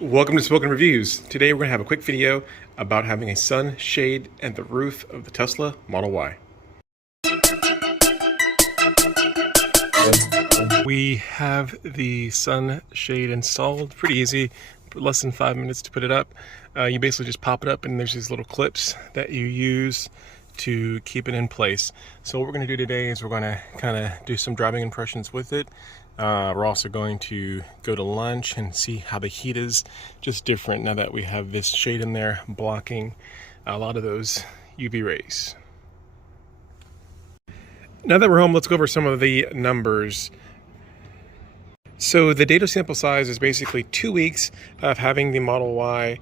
Welcome to Spoken Reviews. Today we're going to have a quick video about having a sunshade at the roof of the Tesla Model Y. We have the sunshade installed. Pretty easy, less than 5 minutes to put it up. You basically just pop it up and there's these little clips that you use to keep it in place. So what we're going to do today is we're going to kind of do some driving impressions with it. We're also going to go to lunch and see how the heat is just different now that we have this shade in there blocking a lot of those UV rays. Now that we're home, let's go over some of the numbers. So the data sample size is basically 2 weeks of having the Model Y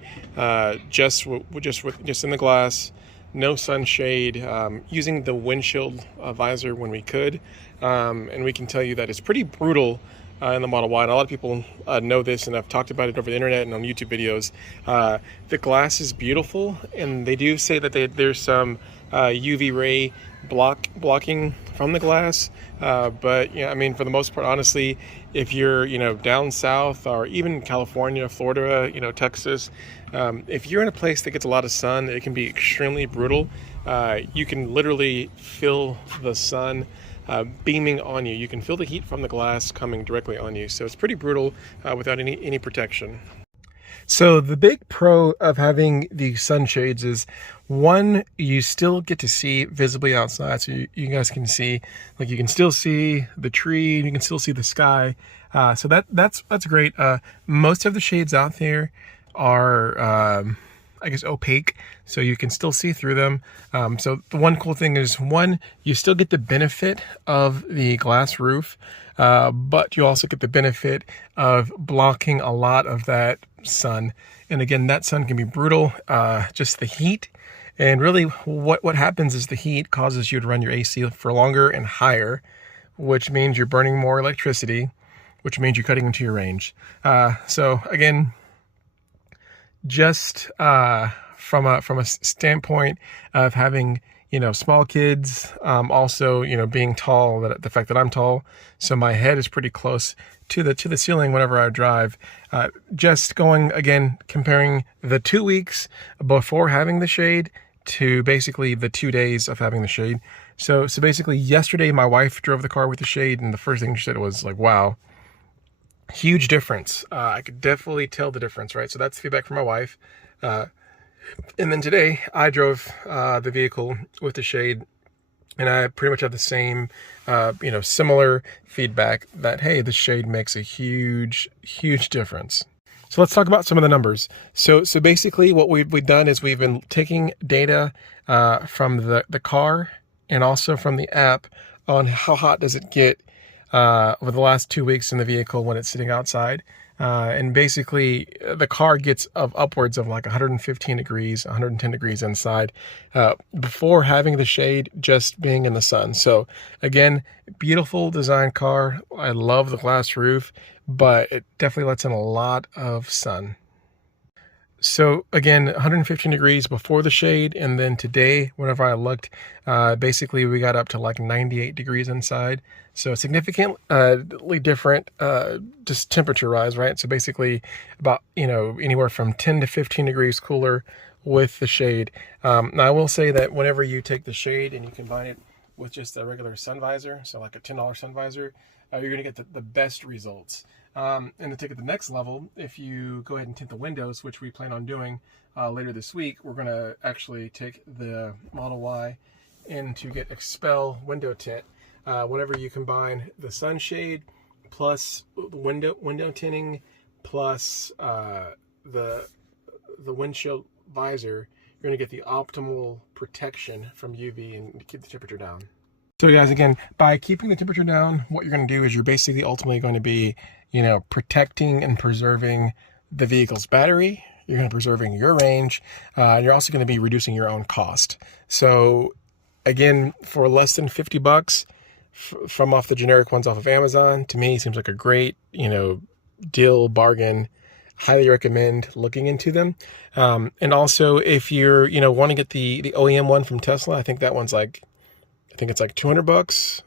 just in the glass, no sunshade, using the windshield visor when we could, and we can tell you that it's pretty brutal in the Model Y, and a lot of people know this, and I've talked about it over the internet and on YouTube videos. The glass is beautiful, and they do say that there's some UV ray blocking from the glass, but I mean, for the most part, honestly, if you're down south or even California, Florida, Texas, if you're in a place that gets a lot of sun, it can be extremely brutal. You can literally feel the sun beaming on you. You can feel the heat from the glass coming directly on you, so it's pretty brutal without any protection. So the big pro of having the sunshades is, one, you still get to see visibly outside, so you guys can see, like, you can still see the tree, you can still see the sky, so that's great. Most of the shades out there are I guess opaque, so you can still see through them. So the one cool thing is, one, you still get the benefit of the glass roof, but you also get the benefit of blocking a lot of that sun. And again, that sun can be brutal, just the heat. And really what happens is the heat causes you to run your AC for longer and higher, which means you're burning more electricity, which means you're cutting into your range. So again, just from a standpoint of having small kids, also being tall, the fact that I'm tall, so my head is pretty close to the ceiling whenever I drive. Just going, again, comparing the 2 weeks before having the shade to basically the 2 days of having the shade. So basically yesterday my wife drove the car with the shade, and the first thing she said was like, wow, huge difference. I could definitely tell the difference, right? So that's feedback from my wife. And then today I drove the vehicle with the shade, and I pretty much have the same, similar feedback that, hey, the shade makes a huge difference. So let's talk about some of the numbers. So basically what we've done is we've been taking data from the car and also from the app on how hot does it get over the last 2 weeks in the vehicle when it's sitting outside. And basically the car gets upwards of like 115 degrees, 110 degrees inside, before having the shade, just being in the sun. So again, beautiful design car. I love the glass roof, but it definitely lets in a lot of sun. So again, 115 degrees before the shade, and then today, whenever I looked, basically we got up to like 98 degrees inside. So significantly different, just temperature-wise, right? So basically about, anywhere from 10 to 15 degrees cooler with the shade. Now I will say that whenever you take the shade and you combine it with just a regular sun visor, so like a $10 sun visor, you're gonna get the best results. And to take it to the next level, if you go ahead and tint the windows, which we plan on doing later this week, we're going to actually take the Model Y in to get Expel window tint. Whenever you combine the sunshade plus window tinting plus the windshield visor, you're going to get the optimal protection from UV and keep the temperature down. So guys, again, by keeping the temperature down, what you're going to do is you're basically ultimately going to be, protecting and preserving the vehicle's battery. You're going to be preserving your range. And you're also going to be reducing your own cost. So again, for less than $50 from off the generic ones off of Amazon, to me seems like a great, deal, bargain. Highly recommend looking into them. And also if you're, want to get the OEM one from Tesla, I think that one's like, it's like $200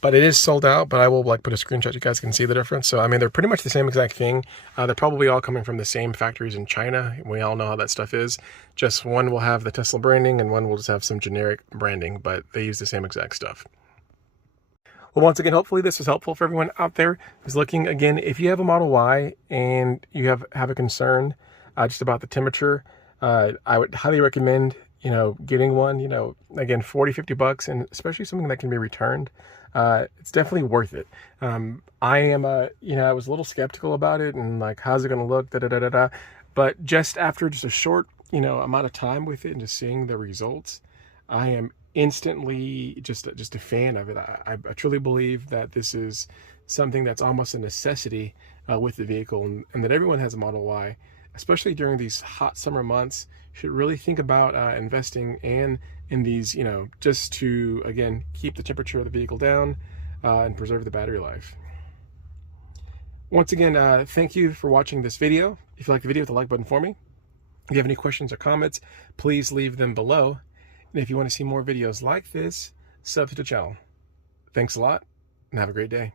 But it is sold out, but I will like put a screenshot so you guys can see the difference. So I mean, they're pretty much the same exact thing. They're probably all coming from the same factories in China. We all know how that stuff is. Just one will have the Tesla branding and one will just have some generic branding, but they use the same exact stuff. Well, once again, hopefully this was helpful for everyone out there who's looking. Again, if you have a Model Y and you have a concern just about the temperature, I would highly recommend, getting one, again, 40, 50 bucks, and especially something that can be returned. It's definitely worth it. I am, I was a little skeptical about it and like, how's it going to look, But just after just a short, amount of time with it and just seeing the results, I am instantly just a fan of it. I truly believe that this is something that's almost a necessity with the vehicle, and that everyone has a Model Y, especially during these hot summer months, should really think about investing in these, just to, again, keep the temperature of the vehicle down and preserve the battery life. Once again, thank you for watching this video. If you like the video, hit the like button for me. If you have any questions or comments, please leave them below. And if you want to see more videos like this, sub to the channel. Thanks a lot, and have a great day.